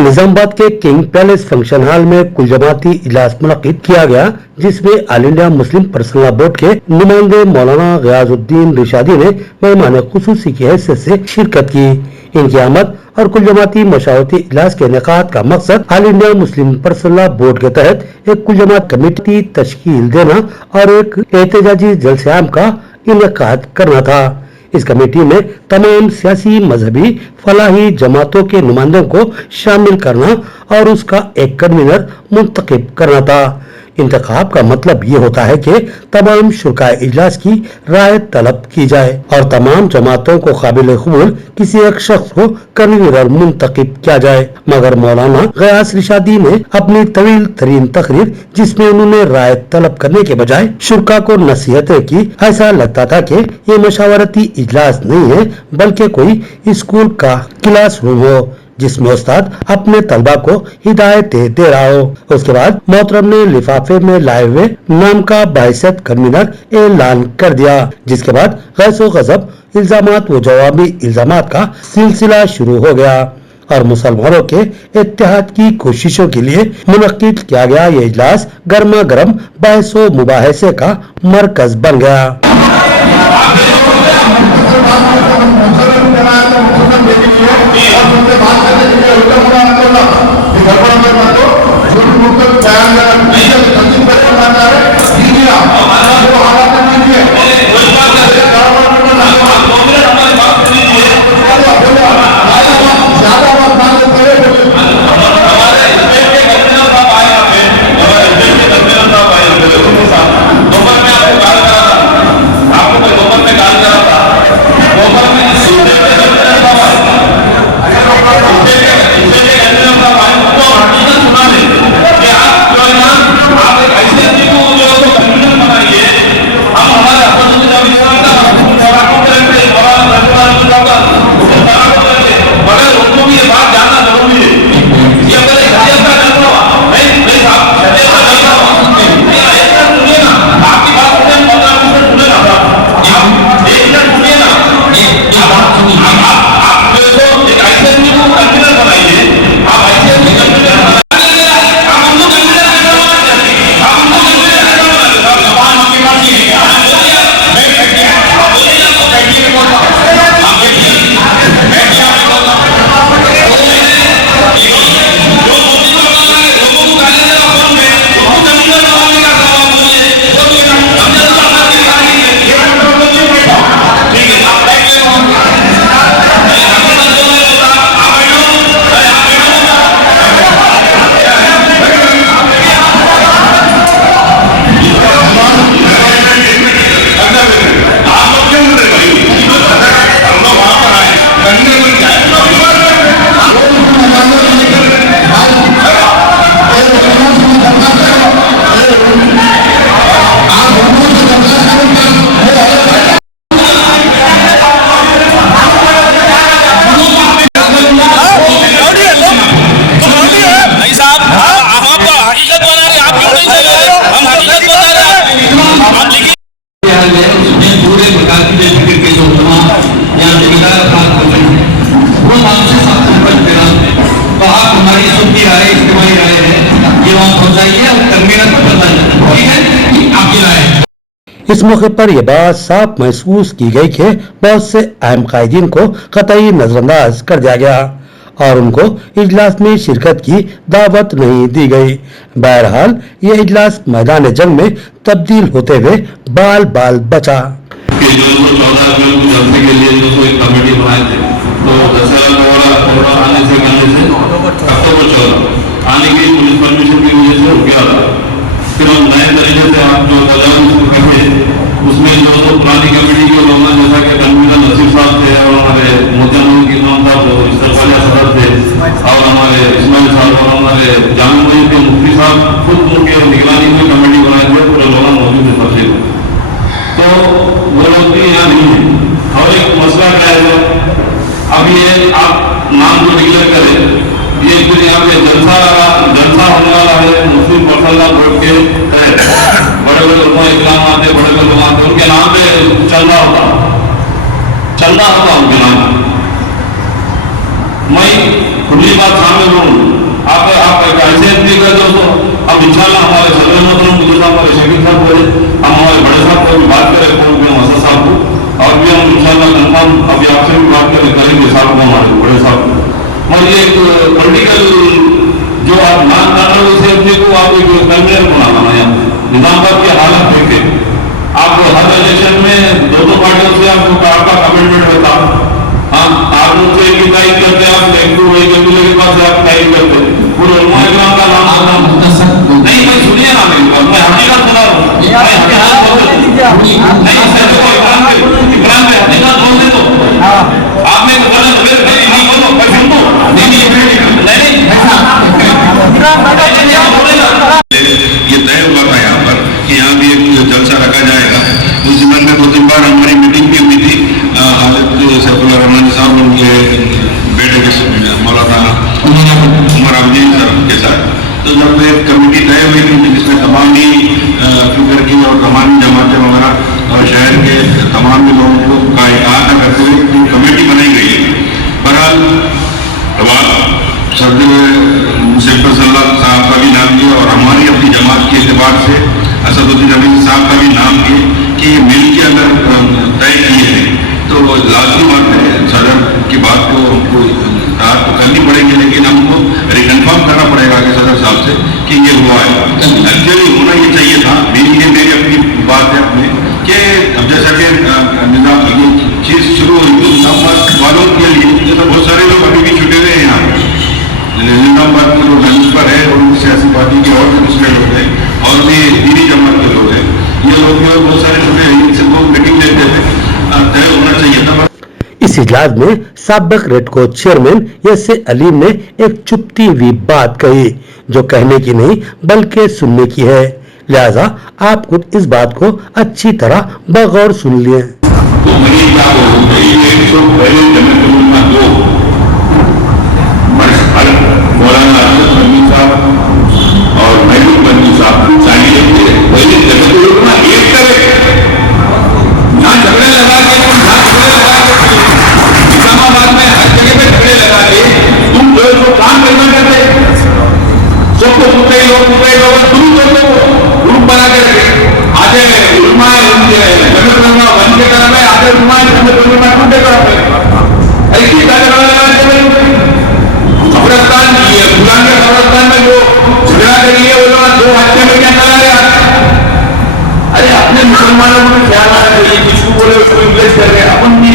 निजामाबाद के king palace function hall में कुल जमाती इजलास मुनक्किद किया गया, जिसमें all India Muslim personal board के नुमाइंदे मौलाना गयाजुद्दीन रिशादी ने मेहमान खुसूसी की हैसियत से शिरकत की। इनकी आमद और कुल जमाती मशावरती इजलास के इनेकाद का मकसद all India Muslim personal board के तहत एक कुल जमात कमेटी तश्कील देना और एक एहतजाजी जलसे आम का इनेकाद करना था। इस कमेटी में तमाम सियासी, मजहबी, फलाही जमातों के नुमाइंदों को शामिल करना और उसका एक कन्वीनर मुंतखब करना था। इंतखाब का मतलब ये होता है कि तमाम शुरकाए इजलास की राय तलब की जाए और तमाम जमातों को काबिल कबूल किसी एक शख्स को कन्वीनर मुंतखब किया जाए। मगर मौलाना गयास रिशादी ने अपनी तवील तरीन तकरीर, जिसमें उन्होंने राय तलब करने के बजाय शुरका को नसीहतें की, ऐसा लगता था कि ये मशावरती इजलास नहीं है बल्कि कोई स्कूल का क्लास रूम हो जिसमें उस्ताद अपने तलबा को हिदायतें दे रहा हो। उसके बाद मोहतरम ने लिफाफे में लाए हुए नाम का बाइसत कन्वीनर ऐलान कर दिया, जिसके बाद गैसो गजब इल्जामात व जवाबी इल्जामात का सिलसिला शुरू हो गया और मुसलमानों के इत्तेहाद की कोशिशों के लिए मुनक्किद किया गया ये इजलास गर्मा गर्म बहसो मुबाहसे का मरकज बन गया। इस मौके पर यह बात साफ महसूस की गई कि बहुत से अहम कायदीन को कतई नजरअंदाज कर दिया गया और उनको इजलास में शिरकत की दावत नहीं दी गई। बहरहाल ये इजलास मैदान जंग में तब्दील होते हुए बाल बाल बचा। आने की पुलिस परमिशन की वजह से हो गया। फिर हम नए तरीके से आप जो कहे उसमें जो तो पुरानी कमेटी के लोग जैसा कि कन्वीनर नसीर साहब थे और हमारे मोहतरम की इमाम साहब इस्तेफालिया सदर थे और हमारे इस्माइल साहब और हमारे जामिया मस्जिद के मुफ्ती साहब खुद उनके निगरानी में कमेटी बनाए हुए पूरे लोग मौजूद है सबसे। तो वो लोग भी यहाँ नहीं है। और एक मसला क्या है, अब ये आप नाम को डिक्लेयर करें, ये फिर यहाँ पे जलसा होने वाला है मुस्लिम पर्सनल बोर्ड के बड़े बड़े लोग इस्लाम आते, बड़े बड़े लोग आते, उनके नाम पे चल रहा होता उनके नाम। मैं खुली बात सामने बोलूं, नाम अभी आपसे भी बात करेंगे साहब को, हमारे बड़े साहब, और ये पॉलिटिकल जो आप ना कर रहे हो उसे अपने को आप एक कन्वेयर बनाना है। निजामाबाद की हालत देखे आप, हर इलेक्शन में दोनों पार्टियों से आपका कमिटमेंट रहता, हाँ आप उनसे इकाई करते, आप के पास आप इकाई करते, पूरे उलमा-ए-किराम का नाम नहीं, मैं सुनिए ना, मेरी बात मैं हकीकत सुना रहा हूँ, नहीं हकीकत बोल दे तो आपने नहीं बोलो, मैं सुन दो, नहीं ये तय हुआ था यहाँ पर कि यहाँ भी एक जलसा रखा जाएगा। उस जीवन में 2-3 बार हमारी मीटिंग भी हुई थी सैफुल्लाह रहमानी साहब, उनके बेटे के मौलाना उमर अब्दी साहब के साथ। तो जब एक कमेटी तय हुई थी जिसमें तमाम ही फिक्र की और तमाम जमातें वगैरह और शहर के तमाम ही लोगों को का इहाता करते हुए कमेटी बनाई गई है। बहरहाल सदर मुसफ़्फ़र सल्लल्लाहु साहब का भी नाम लिया और हमारी अपनी जमात के एतबार से असदुद्दीन अमीन साहब का भी नाम लिए कि मिल के अगर तय किए हैं तो लाजमी बात है, सदर की बात को हमको रात को करनी पड़ेगी, लेकिन हमको रिकन्फर्म करना पड़ेगा कि सदर साहब से कि ये हुआ है। एक्चुअली होना ये चाहिए था, मेरी अपनी बात है अपने कि अब जैसा कि निजाम ये चीज़ शुरू हुई तो निजामाबाद वालों के लिए तो बहुत सारे लोग अभी भी छुटे हुए हैं यहाँ निजामाबाद के लोग पर है और सियासी पार्टी के और भी दूसरे लोग हैं और भी दीनी जमात के लोग हैं, ये लोग बहुत सारे छुटे हैं, इनसे लोग मीटिंग लेते हैं, तय होना चाहिए था। इस इजलास में साबिक रेडको चेयरमैन एस.ए. अलीम ने एक चुपती हुई बात कही जो कहने की नहीं बल्कि सुनने की है, लिहाजा आप खुद इस बात को अच्छी तरह बगौर सुन लिए। तो मैं क्या बोलूं, पहले मौलाना साहब और महबूब बंदी साहब चाहिए पहले जमीन एक करे ना झगड़े लगा के इस्लामाबाद में हर जगह पे झगड़े लगा के तुम जो काम करना करते सबको टूटे लोग तुम ग्रुप बना के रखे आज उलमा जमीन वन के तरफ है, आज उलमा टूटे तरफ है, ऐसी कब्रस्तान गुलाम के कब्रस्तान में जो झगड़ा करिए वो लोग 2 हफ्ते में क्या करा रहे। अरे अपने मुसलमानों को ख्याल आना चाहिए, किसको बोले उसको इंग्लिश कर रहे अपन भी।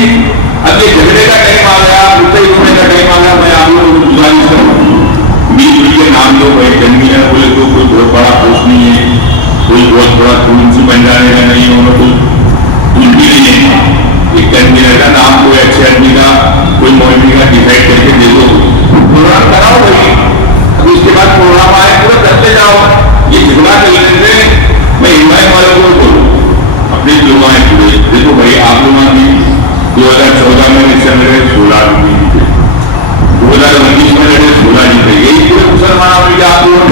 अब ये झगड़े का टाइम आ गया, उठे उठने का टाइम आ गया, मैं आप लोगों को गुजारिश करूँ मिलजुल के नाम लो भाई, जंगी है बोले तो कोई बहुत बड़ा पोस्ट नहीं है, कोई बहुत बड़ा तुलसी बन जाने का नहीं है, कोई भी नहीं है, एक कन्वीनर का नाम कोई अच्छे आदमी का कोई मौलवी का डिसाइड करके दे दो, प्रोग्राम कराओ भाई। अब इसके बाद प्रोग्राम आए पूरा करते जाओ, ये झगड़ा करने से मैं हिमायत वालों को बोलूँ अपने लोग आए पूरे देखो भाई, आप लोग भी 2014 में इलेक्शन लड़े 16 जीते, 2019 में लड़े 16 जीते, यही पूरे मुसलमानों के आप लोग।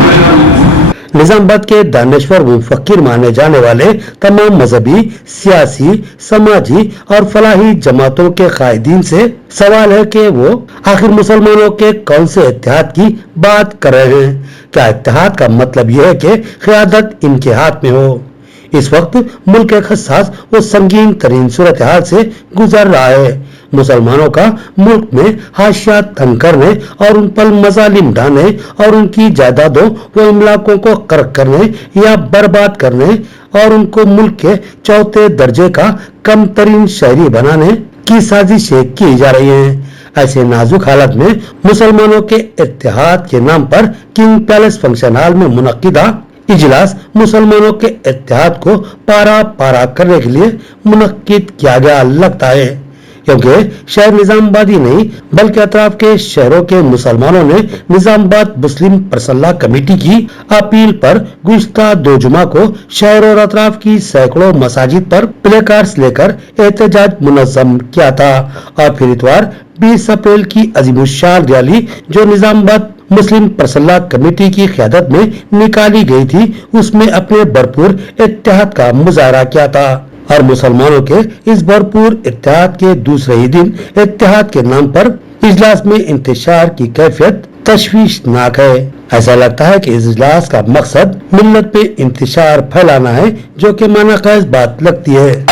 निजामाबाद के दानेश्वर व फकीर माने जाने वाले तमाम मजहबी, सियासी, समाजी और फलाही जमातों के कायदीन से सवाल है कि वो आखिर मुसलमानों के कौन से इत्तेहाद की बात कर रहे हैं। क्या इत्तेहाद का मतलब यह है कि क़यादत इनके हाथ में हो। इस वक्त मुल्क एक हसास व संगीन तरीन सूरत हाल से गुजर रहा है। मुसलमानों का मुल्क में हाशिया तंग करने और उन पर मजालिम ढाने और उनकी जायदादों व इमलाकों को कर्क करने या बर्बाद करने और उनको मुल्क के चौथे दर्जे का कम तरीन शहरी बनाने की साजिशें की जा रही हैं। ऐसे नाजुक हालत में मुसलमानों के इत्तेहाद के नाम पर किंग पैलेस फंक्शन हॉल में मुनक्किदा इजलास मुसलमानों के इत्तेहाद को पारा पारा करने के लिए मुनक्किद किया गया लगता है, क्योंकि शहर निजामाबाद ही नहीं बल्कि अतराफ के शहरों के मुसलमानों ने निजामाबाद मुस्लिम परसल्ला कमेटी की अपील पर गुज़िश्ता 2 जुमा को शहर और अतराफ की सैकड़ों मसाजिद पर प्लेकार्ड्स लेकर एहतजाज मुनज़्ज़म किया था और फिर इतवार 20 अप्रैल की अज़ीमुश्शान रैली जो निजामाबाद मुस्लिम परसल्ला कमेटी की क़यादत में निकाली गई थी उसमें अपने भरपूर इत्तेहाद का मुजाहरा किया था और मुसलमानों के इस भरपूर इत्तेहाद के दूसरे ही दिन इत्तेहाद के नाम पर इजलास में इंतशार की कैफियत तशवीशनाक है। ऐसा लगता है कि इस इजलास का मकसद मिल्लत पे इंतशार फैलाना है, जो कि मानाक़ाज़ बात लगती है।